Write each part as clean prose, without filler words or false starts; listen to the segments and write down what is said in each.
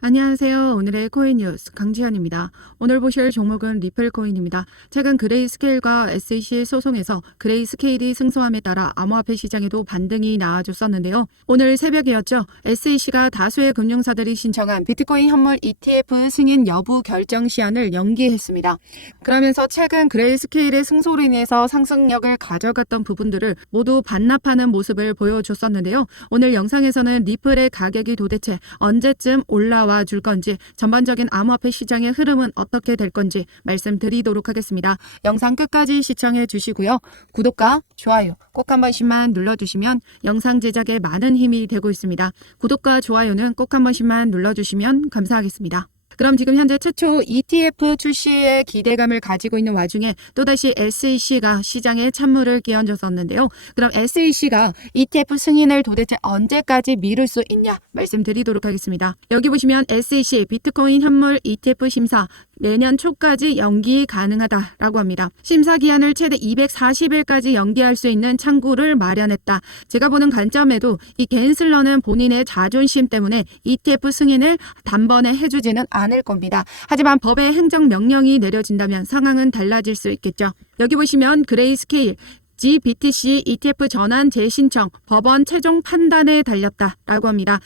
안녕하세요. 오늘의 코인 뉴스 강지현입니다. 오늘 보실 종목은 리플코인입니다. 최근 그레이스케일과 SEC 소송에서 그레이스케일이 승소함에 따라 암호화폐 시장에도 반등이 나와줬었는데요. 오늘 새벽이었죠. SEC가 다수의 금융사들이 신청한 비트코인 현물 ETF 승인 여부 결정 시한을 연기했습니다. 그러면서 최근 그레이스케일의 승소로 인해서 상승력을 가져갔던 부분들을 모두 반납하는 모습을 보여줬었는데요. 오늘 영상에서는 리플의 가격이 도대체 언제쯤 올라와 줄 건지, 전반적인 암호화폐 시장의 흐름은 어떻게 될 건지 말씀드리도록 하겠습니다. 영상 끝까지 시청해 주시고요. 구독과 좋아요 꼭 한 번씩만 눌러주시면 영상 제작에 많은 힘이 되고 있습니다. 구독과 좋아요는 꼭 한 번씩만 눌러주시면 감사하겠습니다. 그럼 지금 현재 최초 ETF 출시에 기대감을 가지고 있는 와중에 또다시 SEC가 시장에 찬물을 끼얹었었는데요. 그럼 SEC가 ETF 승인을 도대체 언제까지 미룰 수 있냐 말씀드리도록 하겠습니다. 여기 보시면 SEC 비트코인 현물 ETF 심사 내년 초까지 연기 가능하다라고 합니다. 심사 기한을 최대 240일까지 연기할 수 있는 창구를 마련했다. 제가 보는 관점에도 이 갠슬러는 본인의 자존심 때문에 ETF 승인을 단번에 해주지는 않을 겁니다. 하지만 법의 행정명령이 내려진다면 상황은 달라질 수 있겠죠. 여기 보시면 그레이스케일 GBTC ETF 전환 재신청 법원 최종 판단에 달렸다라고 합니다.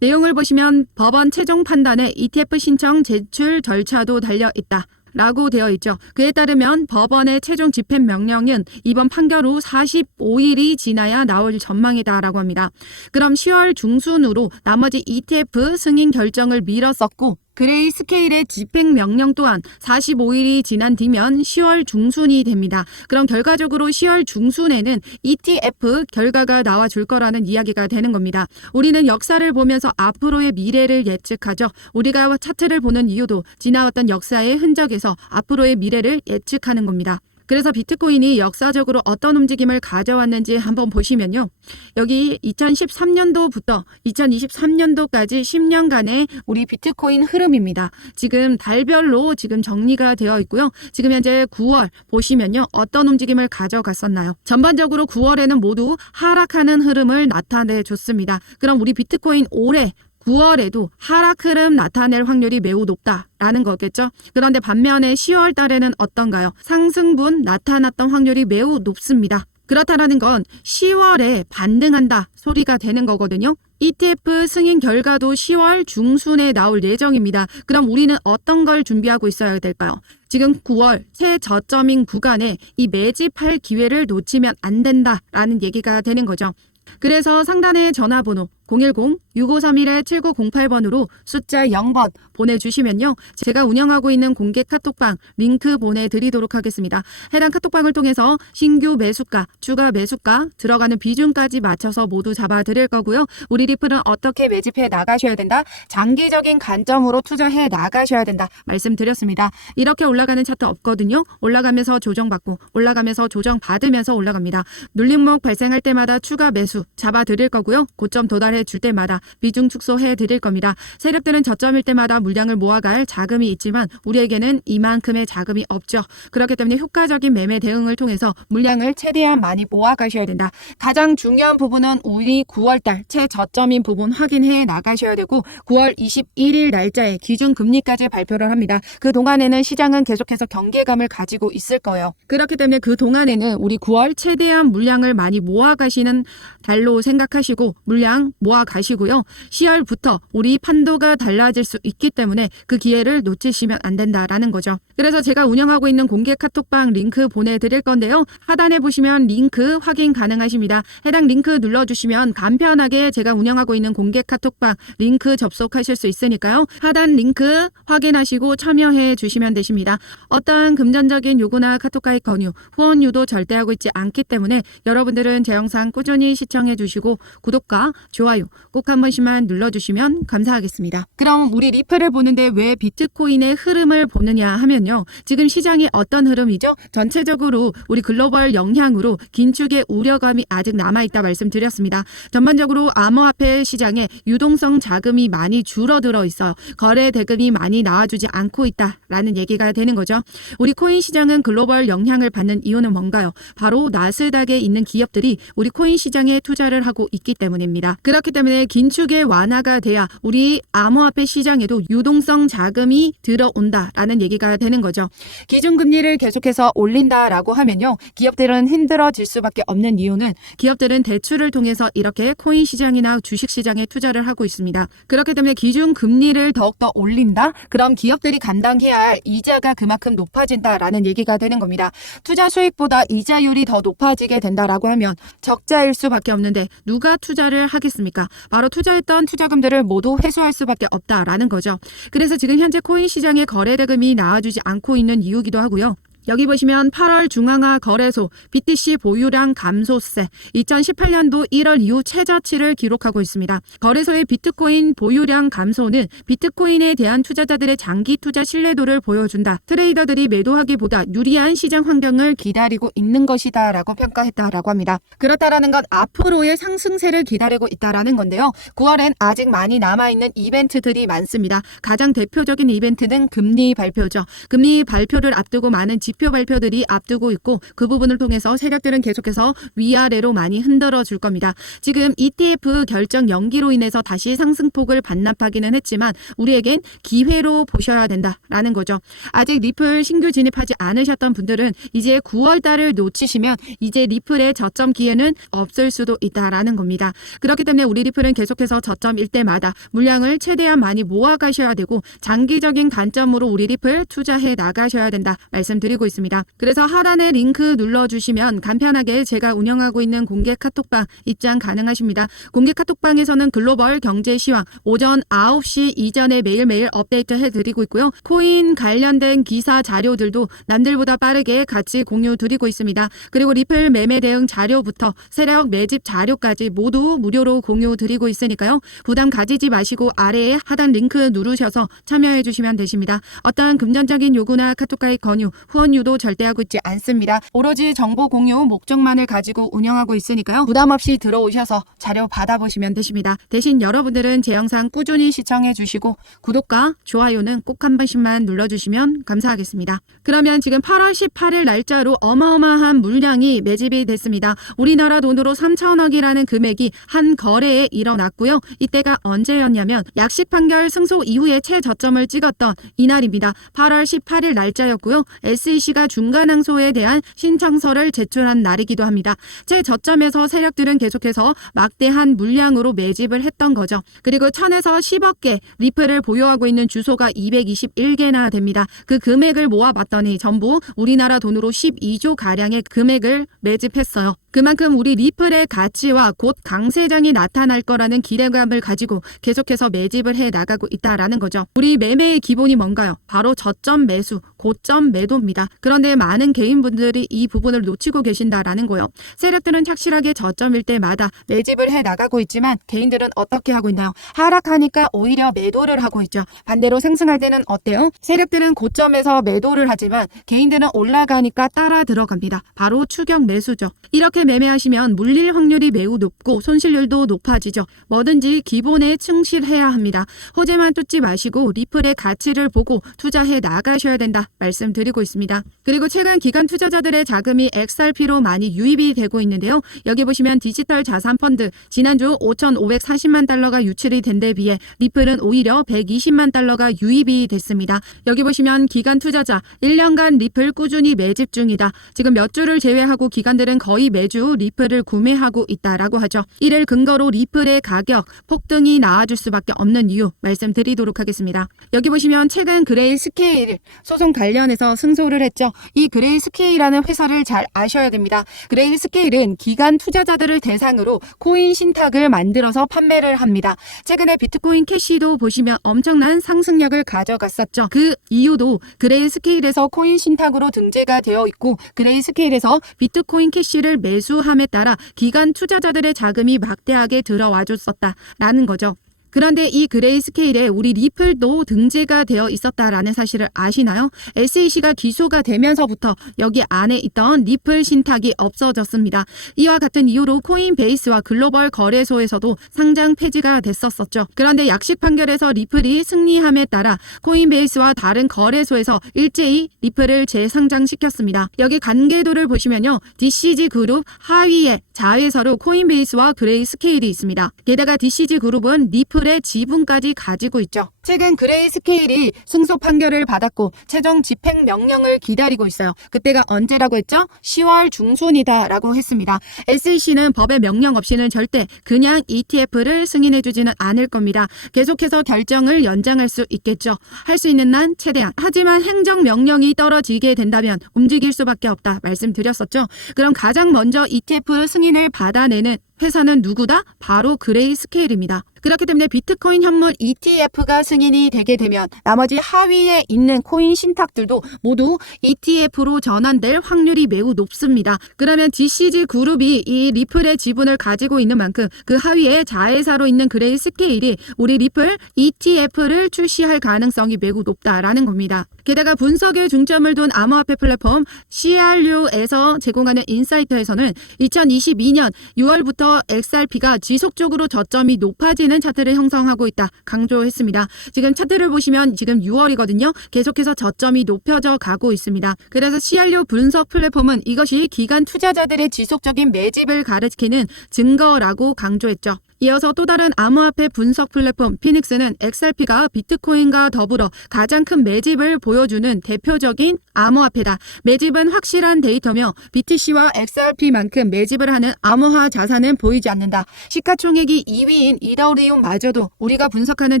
내용을 보시면 법원 최종 판단에 ETF 신청 제출 절차도 달려있다 라고 되어 있죠. 그에 따르면 법원의 최종 집행명령은 이번 판결 후 45일이 지나야 나올 전망이다 라고 합니다. 그럼 10월 중순으로 나머지 ETF 승인 결정을 미뤘었고, 그레이스케일의 집행명령 또한 45일이 지난 뒤면 10월 중순이 됩니다. 그럼 결과적으로 10월 중순에는 ETF 결과가 나와줄 거라는 이야기가 되는 겁니다. 우리는 역사를 보면서 앞으로의 미래를 예측하죠. 우리가 차트를 보는 이유도 지나왔던 역사의 흔적에서 앞으로의 미래를 예측하는 겁니다. 그래서 비트코인이 역사적으로 어떤 움직임을 가져왔는지 한번 보시면요. 여기 2013년도부터 2023년도까지 10년간의 우리 비트코인 흐름입니다. 지금 달별로 지금 정리가 되어 있고요. 지금 현재 9월 보시면요. 어떤 움직임을 가져갔었나요? 전반적으로 9월에는 모두 하락하는 흐름을 나타내줬습니다. 그럼 우리 비트코인 올해 9월에도 하락 흐름 나타낼 확률이 매우 높다라는 거겠죠. 그런데 반면에 10월 달에는 어떤가요? 상승분 나타났던 확률이 매우 높습니다. 그렇다라는 건 10월에 반등한다 소리가 되는 거거든요. ETF 승인 결과도 10월 중순에 나올 예정입니다. 그럼 우리는 어떤 걸 준비하고 있어야 될까요? 지금 9월 최저점인 구간에 이 매집할 기회를 놓치면 안 된다라는 얘기가 되는 거죠. 그래서 상단의 전화번호 010-6531-7908번으로 숫자 0번 보내주시면요. 제가 운영하고 있는 공개 카톡방 링크 보내드리도록 하겠습니다. 해당 카톡방을 통해서 신규 매수가, 추가 매수가, 들어가는 비중까지 맞춰서 모두 잡아드릴 거고요. 우리 리플은 어떻게 매집해 나가셔야 된다? 장기적인 관점으로 투자해 나가셔야 된다. 말씀드렸습니다. 이렇게 올라가는 차트 없거든요. 올라가면서 조정받고 올라가면서 조정받으면서 올라갑니다. 눌림목 발생할 때마다 추가 매수 잡아드릴 거고요. 고점 도달해 줄 때마다 비중 축소해 드릴 겁니다. 세력들은 저점일 때마다 물량을 모아갈 자금이 있지만 우리에게는 이만큼의 자금이 없죠. 그렇기 때문에 효과적인 매매 대응을 통해서 물량을 최대한 많이 모아가셔야 된다. 가장 중요한 부분은 우리 9월달 최저점인 부분 확인해 나가셔야 되고 9월 21일 날짜에 기준금리까지 발표를 합니다. 그 동안에는 시장은 계속해서 경계감을 가지고 있을 거예요. 그렇기 때문에 그 동안에는 우리 9월 최대한 물량을 많이 모아가시는 달로 생각하시고 물량 모아가시고요. 10월부터 우리 판도가 달라질 수 있기 때문에 그 기회를 놓치시면 안 된다라는 거죠. 그래서 제가 운영하고 있는 공개 카톡방 링크 보내드릴 건데요. 하단에 보시면 링크 확인 가능하십니다. 해당 링크 눌러주시면 간편하게 제가 운영하고 있는 공개 카톡방 링크 접속하실 수 있으니까요. 하단 링크 확인하시고 참여해 주시면 되십니다. 어떠한 금전적인 요구나 카톡 가입 권유, 후원 유도 절대 하고 있지 않기 때문에 여러분들은 제 영상 꾸준히 시청해 주시고 구독과 좋아요 꼭 한 번씩만 눌러주시면 감사하겠습니다. 그럼 우리 리플을 보는데 왜 비트코인의 흐름을 보느냐 하면요. 지금 시장이 어떤 흐름이죠? 전체적으로 우리 글로벌 영향으로 긴축의 우려감이 아직 남아있다 말씀드렸습니다. 전반적으로 암호화폐 시장에 유동성 자금이 많이 줄어들어 있어요. 거래 대금이 많이 나와주지 않고 있다라는 얘기가 되는 거죠. 우리 코인 시장은 글로벌 영향을 받는 이유는 뭔가요? 바로 나스닥에 있는 기업들이 우리 코인 시장에 투자를 하고 있기 때문입니다. 그렇기 그렇기 때문에 긴축의 완화가 돼야 우리 암호화폐 시장에도 유동성 자금이 들어온다라는 얘기가 되는 거죠. 기준금리를 계속해서 올린다라고 하면요. 기업들은 힘들어질 수밖에 없는 이유는 기업들은 대출을 통해서 이렇게 코인 시장이나 주식 시장에 투자를 하고 있습니다. 그렇기 때문에 기준금리를 더욱더 올린다? 그럼 기업들이 감당해야 할 이자가 그만큼 높아진다라는 얘기가 되는 겁니다. 투자 수익보다 이자율이 더 높아지게 된다라고 하면 적자일 수밖에 없는데 누가 투자를 하겠습니까? 바로 투자했던 투자금들을 모두 회수할 수밖에 없다라는 거죠. 그래서 지금 현재 코인 시장에 거래대금이 나와주지 않고 있는 이유기도 하고요. 여기 보시면 8월 중앙화 거래소 BTC 보유량 감소세 2018년도 1월 이후 최저치를 기록하고 있습니다. 거래소의 비트코인 보유량 감소는 비트코인에 대한 투자자들의 장기 투자 신뢰도를 보여준다. 트레이더들이 매도하기보다 유리한 시장 환경을 기다리고 있는 것이다 라고 평가했다라고 합니다. 그렇다라는 건 앞으로의 상승세를 기다리고 있다라는 건데요. 9월엔 아직 많이 남아있는 이벤트들이 많습니다. 가장 대표적인 이벤트는 금리 발표죠. 금리 발표를 앞두고 많은 지표 발표들이 앞두고 있고 그 부분을 통해서 세력들은 계속해서 위아래로 많이 흔들어 줄 겁니다. 지금 ETF 결정 연기로 인해서 다시 상승폭을 반납하기는 했지만 우리에겐 기회로 보셔야 된다라는 거죠. 아직 리플 신규 진입하지 않으셨던 분들은 이제 9월 달을 놓치시면 이제 리플의 저점 기회는 없을 수도 있다라는 겁니다. 그렇기 때문에 우리 리플은 계속해서 저점일 때마다 물량을 최대한 많이 모아 가셔야 되고 장기적인 관점으로 우리 리플 투자해 나가셔야 된다 말씀드리고 있습니다. 그래서 하단에 링크 눌러주시면 간편하게 제가 운영하고 있는 공개 카톡방 입장 가능하십니다. 공개 카톡방에서는 글로벌 경제 시황 오전 9시 이전에 매일매일 업데이트 해드리고 있고요. 코인 관련된 기사 자료들도 남들보다 빠르게 같이 공유 드리고 있습니다. 그리고 리플 매매 대응 자료부터 세력 매집 자료까지 모두 무료로 공유 드리고 있으니까요. 부담 가지지 마시고 아래에 하단 링크 누르셔서 참여해 주시면 되십니다. 어떠한 금전적인 요구나 카톡 가입 권유, 후원 유도 절대 하고 있지 않습니다. 오로지 정보 공유 목적만을 가지고 운영하고 있으니까요. 부담 없이 들어오셔서 자료 받아보시면 되십니다. 대신 여러분들은 제 영상 꾸준히 시청해 주시고 구독과 좋아요는 꼭 한 번씩만 눌러주시면 감사하겠습니다. 그러면 지금 8월 18일 날짜로 어마어마한 물량이 매집이 됐습니다. 우리나라 돈으로 3천억이라는 금액이 한 거래에 일어났고요. 이때가 언제였냐면 약식 판결 승소 이후에 최저점을 찍었던 이날입니다. 8월 18일 날짜였고요. SEC가 중간항소에 대한 신청서를 제출한 날이기도 합니다. 최저점에서 세력들은 계속해서 막대한 물량으로 매집을 했던 거죠. 그리고 1000에서 10억 개 리플을 보유하고 있는 주소가 221개나 됩니다. 그 금액을 모아봤더니 전부 우리나라 돈으로 12조 가량의 금액을 매집했어요. 그만큼 우리 리플의 가치와 곧 강세장이 나타날 거라는 기대감을 가지고 계속해서 매집을 해 나가고 있다라는 거죠. 우리 매매의 기본이 뭔가요? 바로 저점 매수, 고점 매도입니다. 그런데 많은 개인분들이 이 부분을 놓치고 계신다라는 거예요. 세력들은 확실하게 저점일 때마다 매집을 해 나가고 있지만 개인들은 어떻게 하고 있나요? 하락하니까 오히려 매도를 하고 있죠. 반대로 상승할 때는 어때요? 세력들은 고점에서 매도를 하지만 개인들은 올라가니까 따라 들어갑니다. 바로 추격 매수죠. 이렇게 매매하시면 물릴 확률이 매우 높고 손실률도 높아지죠. 뭐든지 기본에 충실해야 합니다. 호재만 뚫지 마시고 리플의 가치를 보고 투자해 나가셔야 된다 말씀드리고 있습니다. 그리고 최근 기관 투자자들의 자금이 XRP로 많이 유입이 되고 있는데요. 여기 보시면 디지털 자산 펀드 지난주 5,540만 달러가 유출이 된 데 비해 리플은 오히려 120만 달러가 유입이 됐습니다. 여기 보시면 기관 투자자 1년간 리플 꾸준히 매집 중이다. 지금 몇 주를 제외하고 기관들은 거의 매주 리플을 구매하고 있다라고 하죠. 이를 근거로 리플의 가격 폭등이 나와줄 수밖에 없는 이유 말씀드리도록 하겠습니다. 여기 보시면 최근 그레이스케일 소송 관련해서 승소를 했죠. 이 그레이스케일이라는 회사를 잘 아셔야 됩니다. 그레이스케일은 기관 투자자들을 대상으로 코인 신탁을 만들어서 판매를 합니다. 최근에 비트코인 캐시도 보시면 엄청난 상승력을 가져갔었죠. 그 이유도 그레이스케일에서 코인 신탁으로 등재가 되어 있고 그레이스케일에서 비트코인 캐시를 매수함에 따라 기관 투자자들의 자금이 막대하게 들어와 줬었다라는 거죠. 그런데 이 그레이스케일에 우리 리플도 등재가 되어 있었다라는 사실을 아시나요? SEC가 기소가 되면서부터 여기 안에 있던 리플 신탁이 없어졌습니다. 이와 같은 이유로 코인베이스와 글로벌 거래소에서도 상장 폐지가 됐었죠. 그런데 약식 판결에서 리플이 승리함에 따라 코인베이스와 다른 거래소에서 일제히 리플을 재상장시켰습니다. 여기 관계도를 보시면요. DCG 그룹 하위에 자회사로 코인베이스와 그레이스케일이 있습니다. 게다가 DCG 그룹은 리플의 지분까지 가지고 있죠. 최근 그레이스케일이 승소 판결을 받았고 최종 집행 명령을 기다리고 있어요. 그때가 언제라고 했죠? 10월 중순이다 라고 했습니다. SEC는 법의 명령 없이는 절대 그냥 ETF를 승인해주지는 않을 겁니다. 계속해서 결정을 연장할 수 있겠죠. 할 수 있는 한 최대한. 하지만 행정명령이 떨어지게 된다면 움직일 수밖에 없다 말씀드렸었죠. 그럼 가장 먼저 ETF 승인을 받아내는 회사는 누구다? 바로 그레이스케일입니다. 그렇기 때문에 비트코인 현물 ETF가 승인이 되게 되면 나머지 하위에 있는 코인 신탁들도 모두 ETF로 전환될 확률이 매우 높습니다. 그러면 DCG 그룹이 이 리플의 지분을 가지고 있는 만큼 그 하위에 자회사로 있는 그레이스케일이 우리 리플 ETF를 출시할 가능성이 매우 높다라는 겁니다. 게다가 분석에 중점을 둔 암호화폐 플랫폼 CRU에서 제공하는 인사이트에서는 2022년 6월부터 XRP가 지속적으로 저점이 높아지는 차트를 형성하고 있다 강조했습니다. 지금 차트를 보시면 지금 6월이거든요. 계속해서 저점이 높여져 가고 있습니다. 그래서 CRU 분석 플랫폼은 이것이 기관 투자자들의 지속적인 매집을 가리키는 증거라고 강조했죠. 이어서 또 다른 암호화폐 분석 플랫폼 피닉스는 XRP가 비트코인과 더불어 가장 큰 매집을 보여주는 대표적인 암호화폐다. 매집은 확실한 데이터며 BTC와 XRP만큼 매집을 하는 암호화 자산은 보이지 않는다. 시가총액이 2위인 이더리움마저도 우리가 분석하는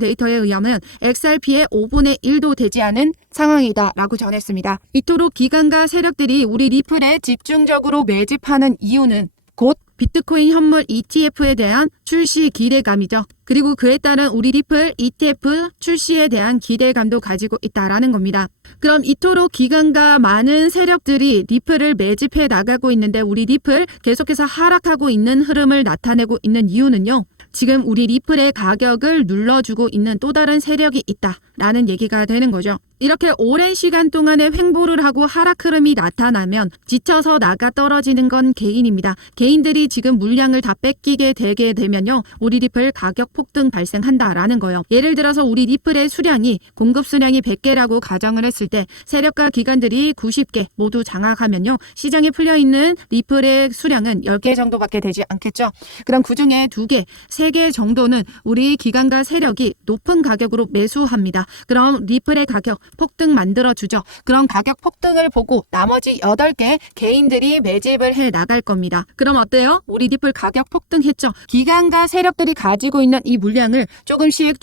데이터에 의하면 XRP의 5분의 1도 되지 않은 상황이다 라고 전했습니다. 이토록 기관과 세력들이 우리 리플에 집중적으로 매집하는 이유는 곧 비트코인 현물 ETF에 대한 출시 기대감이죠. 그리고 그에 따른 우리 리플 ETF 출시에 대한 기대감도 가지고 있다라는 겁니다. 그럼 이토록 기관과 많은 세력들이 리플을 매집해 나가고 있는데 우리 리플 계속해서 하락하고 있는 흐름을 나타내고 있는 이유는요. 지금 우리 리플의 가격을 눌러주고 있는 또 다른 세력이 있다라는 얘기가 되는 거죠. 이렇게 오랜 시간 동안에 횡보를 하고 하락 흐름이 나타나면 지쳐서 나가 떨어지는 건 개인입니다. 개인들이 지금 물량을 다 뺏기게 되게 되면요. 우리 리플 가격 폭등 발생한다라는 거예요. 예를 들어서 우리 리플의 수량이 공급 수량이 100개라고 가정을 했을 때 세력과 기관들이 90개 모두 장악하면요. 시장에 풀려있는 리플의 수량은 10개 정도밖에 되지 않겠죠. 그럼 그중에 2개, 3개 정도는 우리 기관과 세력이 높은 가격으로 매수합니다. 그럼 리플의 가격 폭등 만들어주죠. 그런 가격 폭등을 보고 나머지 8개 개인들이 매집을 해 나갈 겁니다. 그럼 어때요? 우리 리플 가격 폭등했죠. 기관과 세력들이 가지고 있는 이 물량을 조금씩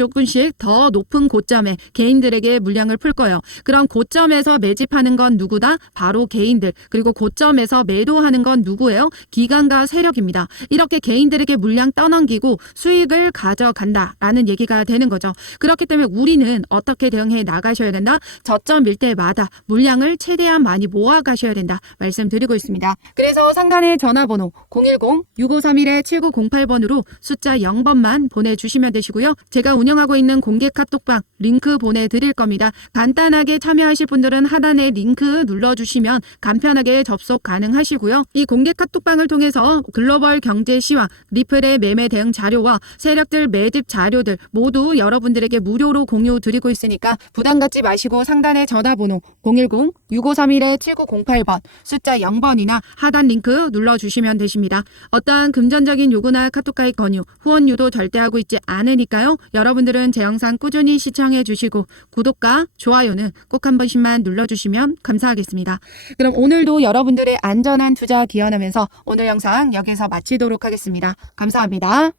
더 높은 고점에 개인들에게 물량을 풀 거예요. 그럼 고점에서 매집하는 건 누구다? 바로 개인들. 그리고 고점에서 매도하는 건 누구예요? 기관과 세력입니다. 이렇게 개인들에게 물량 떠넘기고 수익을 가져간다라는 얘기가 되는 거죠. 그렇기 때문에 우리는 어떻게 대응해 나가셔야 된다? 저점일 때마다 물량을 최대한 많이 모아 가셔야 된다 말씀드리고 있습니다. 그래서 상단의 전화번호 010-6531-7908번으로 숫자 0번만 보내주시면 되시고요. 제가 운영하고 있는 공개 카톡방 링크 보내드릴 겁니다. 간단하게 참여하실 분들은 하단에 링크 눌러주시면 간편하게 접속 가능하시고요. 이 공개 카톡방을 통해서 글로벌 경제 시황, 리플의 매매 대응 자료와 세력들 매집 자료들 모두 여러분들에게 무료로 공유 드리고 있으니까 부담 갖지 마시고 상단의 전화번호 010-6531-7908번 숫자 0번이나 하단 링크 눌러주시면 되십니다. 어떠한 금전적인 요구나 카톡 가입 권유, 후원 유도 절대 하고 있지 않으니까요. 여러분들은 제 영상 꾸준히 시청해 주시고 구독과 좋아요는 꼭 한 번씩만 눌러주시면 감사하겠습니다. 그럼 오늘도 여러분들의 안전한 투자 기원하면서 오늘 영상 여기서 마치도록 하겠습니다. 감사합니다.